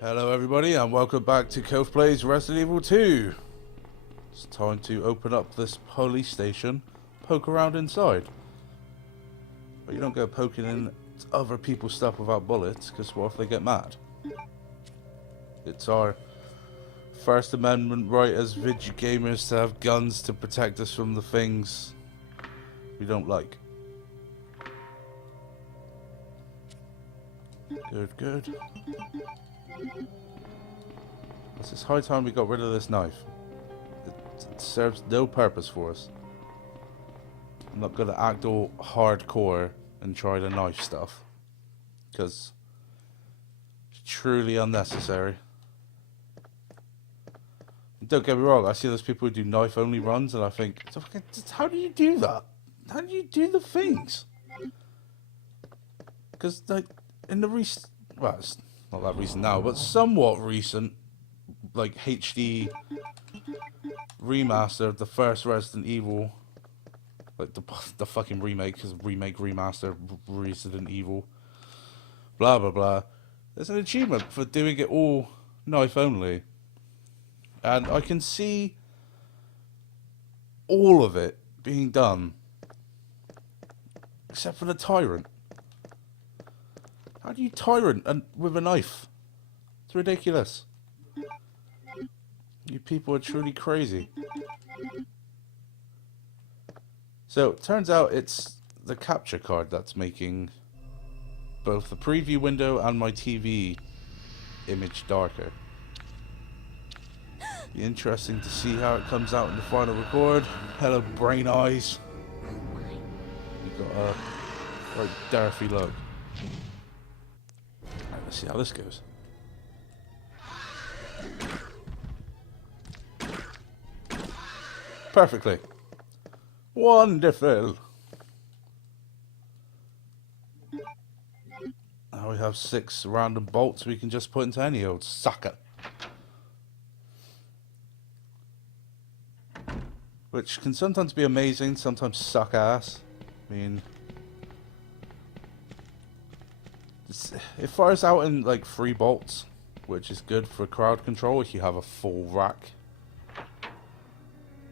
Hello everybody and welcome back to Coach Plays Resident Evil 2. It's time to open up this police station, poke around inside. But you don't go poking in other people's stuff without bullets, because what if they get mad? It's our First Amendment right as video gamers to have guns to protect us from the things we don't like. Good. It's high time we got rid of this knife. It serves no purpose for us. I'm not gonna act all hardcore and try the knife stuff, because it's truly unnecessary. Don't get me wrong, I see those people who do knife only runs and I think, how do you do that? How do you do the things? Because like in the recent, well, it's not that recent now, but somewhat recent, like HD remaster of the first Resident Evil, like the fucking remake, because remaster Resident Evil, blah blah blah. There's an achievement for doing it all knife only, and I can see all of it being done except for the tyrant. How do you tyrant and with a knife? It's ridiculous. You people are truly crazy. So, it turns out it's the capture card that's making both the preview window and my TV image darker. Be interesting to see how it comes out in the final record. Hello, brain eyes. You've got a very Dorothy look. Alright, let's see how this goes. Perfectly. Wonderful. Now we have 6 random bolts we can just put into any old sucker. Which can sometimes be amazing, sometimes suck ass. I mean, it fires out in like 3 bolts, which is good for crowd control if you have a full rack.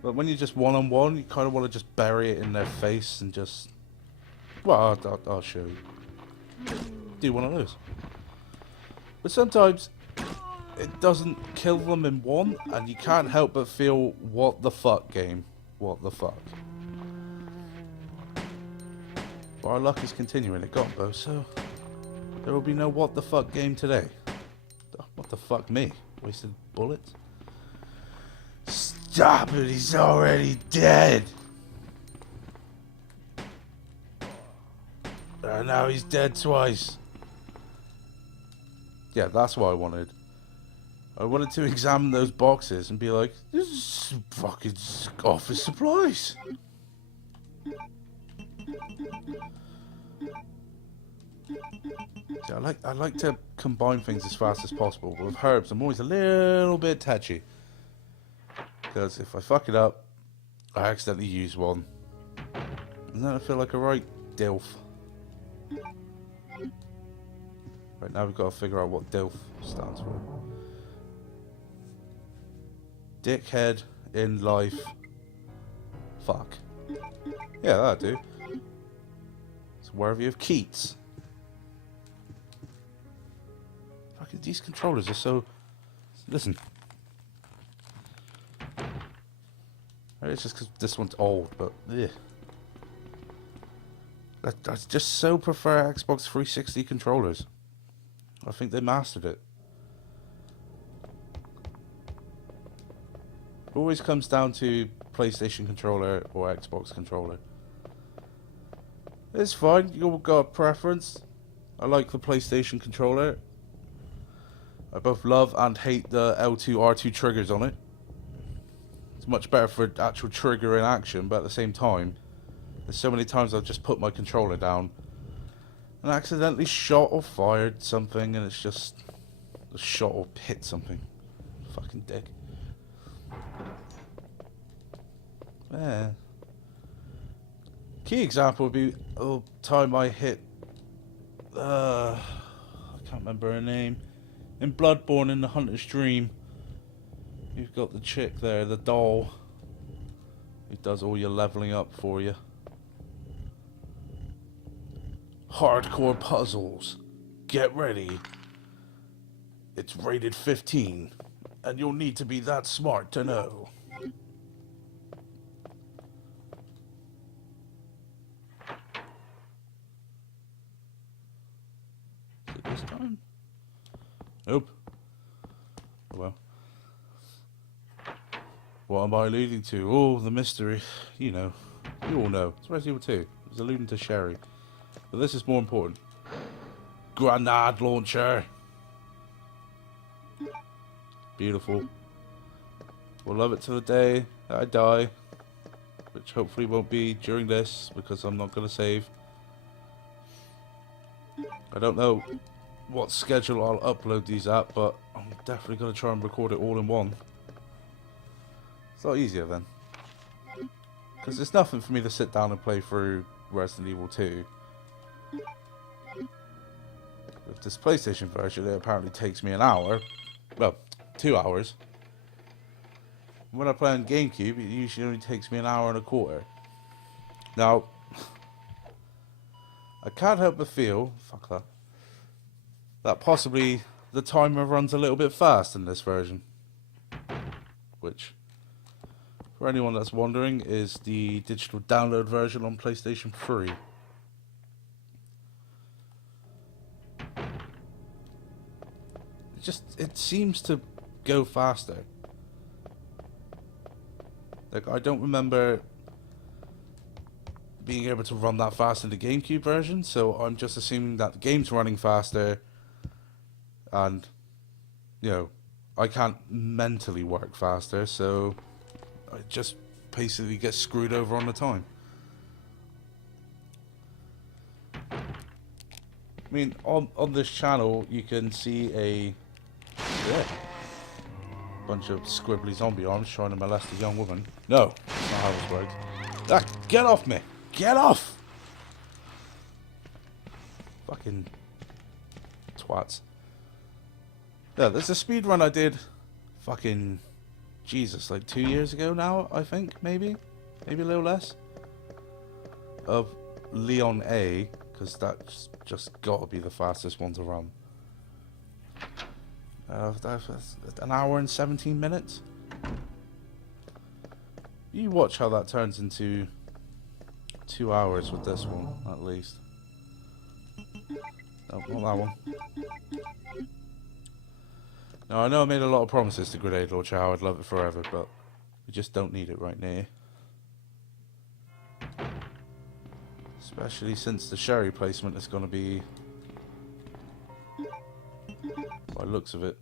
But when you're just one-on-one, you kind of want to just bury it in their face and just... Well, I'll show you. Do one of those. But sometimes it doesn't kill them in one, and you can't help but feel, what the fuck, game? What the fuck? But our luck is continuing at Crossbow, so there will be no what the fuck game today. What the fuck me? Wasted bullets? Stop it, he's already dead. And now he's dead twice. Yeah, that's what I wanted. I wanted to examine those boxes and be like, this is fucking office supplies. See, I like to combine things as fast as possible, but with herbs I'm always a little bit touchy. Because if I fuck it up, I accidentally use one. And then I feel like a right dilf. Right, now we've got to figure out what dilf stands for. Dickhead in life. Fuck. Yeah, that'll do. It's worthy of Keats. Fucking these controllers are so... Listen. It's just because this one's old, but ugh. I just so prefer Xbox 360 controllers. I think they mastered it. It always comes down to PlayStation controller or Xbox controller. It's fine, you've got a preference. I like the PlayStation controller. I both love and hate the L2 R2 triggers on it. Much better for actual trigger in action, but at the same time, there's so many times I've just put my controller down and accidentally shot or fired something, and it's just shot or hit something. Fucking dick. Yeah. Key example would be the time I hit I can't remember her name. In Bloodborne, in the Hunter's Dream, you've got the chick there, the doll, who does all your leveling up for you. Hardcore puzzles. Get ready. It's rated 15, and you'll need to be that smart to know. Is it this time? Nope. Oh well. What am I alluding to? Oh, the mystery. You know. You all know. It's Resident Evil 2. It was alluding to Sherry. But this is more important. Grenade launcher. Beautiful. We'll love it till the day that I die. Which hopefully won't be during this, because I'm not going to save. I don't know what schedule I'll upload these at, but I'm definitely going to try and record it all in one. It's a lot easier then. Because it's nothing for me to sit down and play through Resident Evil 2. With this PlayStation version, it apparently takes me an hour. Well, 2 hours. When I play on GameCube, it usually only takes me an hour and a quarter. Now, I can't help but feel, fuck that, that possibly the timer runs a little bit fast in this version. Which, for anyone that's wondering, is the digital download version on PlayStation 3. It seems to go faster. Like, I don't remember being able to run that fast in the GameCube version, so I'm just assuming that the game's running faster, and, you know, I can't mentally work faster, so I just basically get screwed over on the time. I mean, on this channel, you can see a bunch of squibbly zombie arms trying to molest a young woman. No, that's not how this works. Ah, get off me! Get off! Fucking twats. Yeah, there's a speedrun I did fucking Jesus, like 2 years ago now, I think, maybe a little less, of Leon A, because that's just gotta be the fastest one to run. That's an hour and 17 minutes. You watch how that turns into 2 hours with this one, at least. No, not that one. Now, I know I made a lot of promises to Grenade Launcher, how I'd love it forever, but we just don't need it right now. Especially since the Sherry placement is going to be, by the looks of it,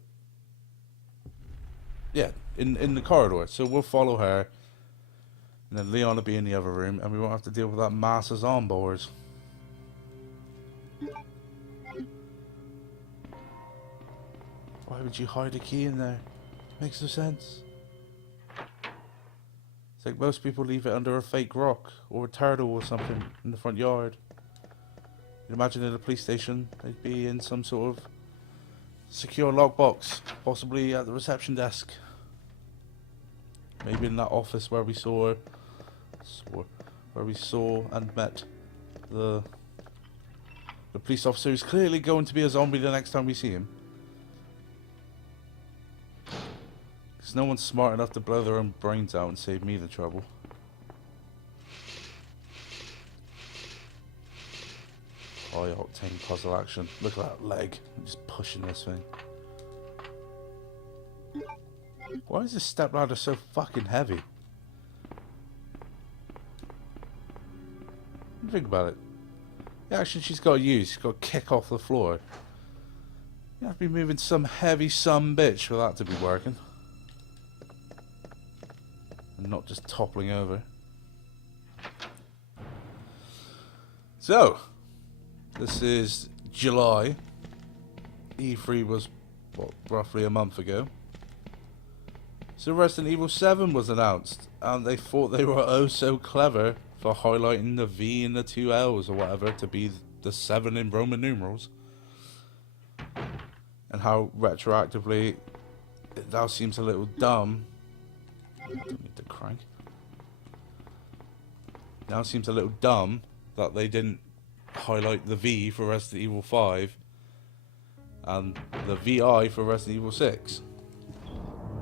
yeah, in the corridor. So we'll follow her, and then Leon will be in the other room, and we won't have to deal with that mass of zombies. Why would you hide a key in there? Makes no sense. It's like most people leave it under a fake rock or a turtle or something in the front yard. You'd imagine in a police station they'd be in some sort of secure lockbox, possibly at the reception desk. Maybe in that office where we saw and met the police officer who's clearly going to be a zombie the next time we see him. Because no one's smart enough to blow their own brains out and save me the trouble. High octane puzzle action. Look at that leg. I'm just pushing this thing. Why is this stepladder so fucking heavy? Think about it. The action she's got to use, she's got to kick off the floor. You have to be moving some heavy bitch for that to be working. And not just toppling over. So, this is July. E3 was, what, roughly a month ago. So Resident Evil 7 was announced, and they thought they were oh so clever for highlighting the V and the 2 L's or whatever to be the 7 in Roman numerals. and how retroactively it now seems a little dumb. I don't need to crank. Now it seems a little dumb that they didn't highlight the V for Resident Evil 5 and the VI for Resident Evil 6.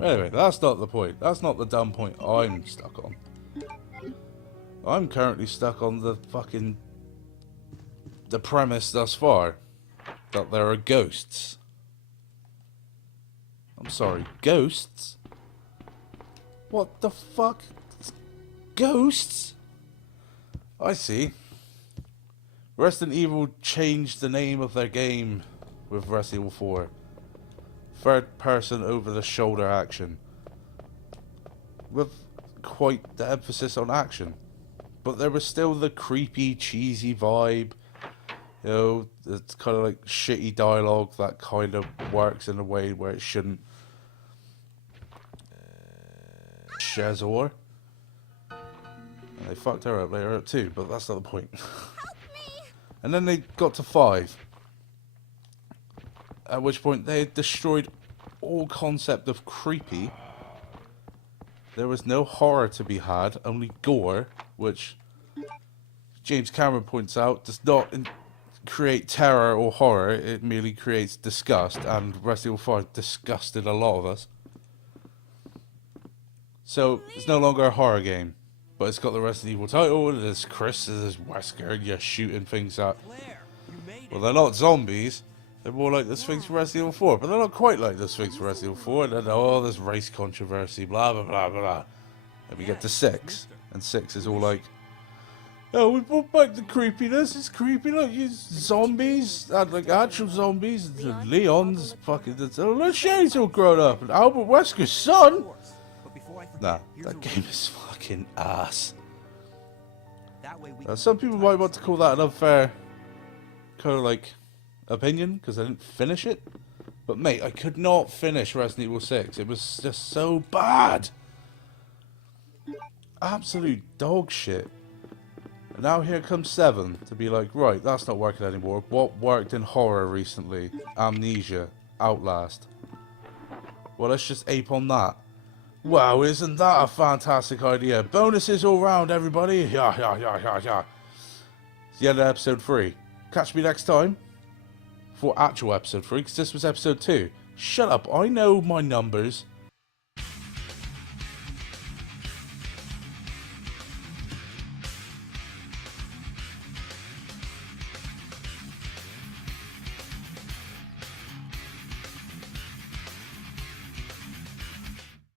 Anyway, that's not the point. That's not the dumb point I'm stuck on. I'm currently stuck on the premise thus far that there are ghosts. I'm sorry, ghosts? What the fuck? Ghosts? I see. Resident Evil changed the name of their game with Resident Evil 4. Third person over the shoulder action. With quite the emphasis on action. But there was still the creepy, cheesy vibe. You know, it's kind of like shitty dialogue that kind of works in a way where it shouldn't. Shazor. And they fucked her up later too, but that's not the point. And then they got to 5. At which point they had destroyed all concept of creepy. There was no horror to be had, only gore, which James Cameron points out does not create terror or horror, it merely creates disgust, and Resident Evil 5 disgusted a lot of us. So it's no longer a horror game, but it's got the Resident Evil title, and there's Chris, there's Wesker, and you're shooting things at. Well, they're not zombies. They're more like the Sphinx for Resident Evil 4, but they're not quite like the Sphinx for Resident Evil 4. And then, oh, there's race controversy, blah, blah, blah, blah, blah. And we get to 6, and 6 is all like, oh, we brought back the creepiness, it's creepy, look, you zombies, and like actual zombies, and Leon's fucking, oh, Sherry's all grown up, and Albert Wesker's son. Nah, that game is fucking ass. Some people might want to call that an unfair kind of like opinion because I didn't finish it, but mate, I could not finish Resident Evil 6. It was just so bad, absolute dog shit. And now here comes 7 to be like, right, that's not working anymore. What worked in horror recently? Amnesia, Outlast. Well, let's just ape on that. Wow, isn't that a fantastic idea? Bonuses all round, everybody. Yeah, yeah, yeah, yeah, yeah. It's the end of episode 3. Catch me next time for actual episode 3, because this was episode 2. Shut up, I know my numbers.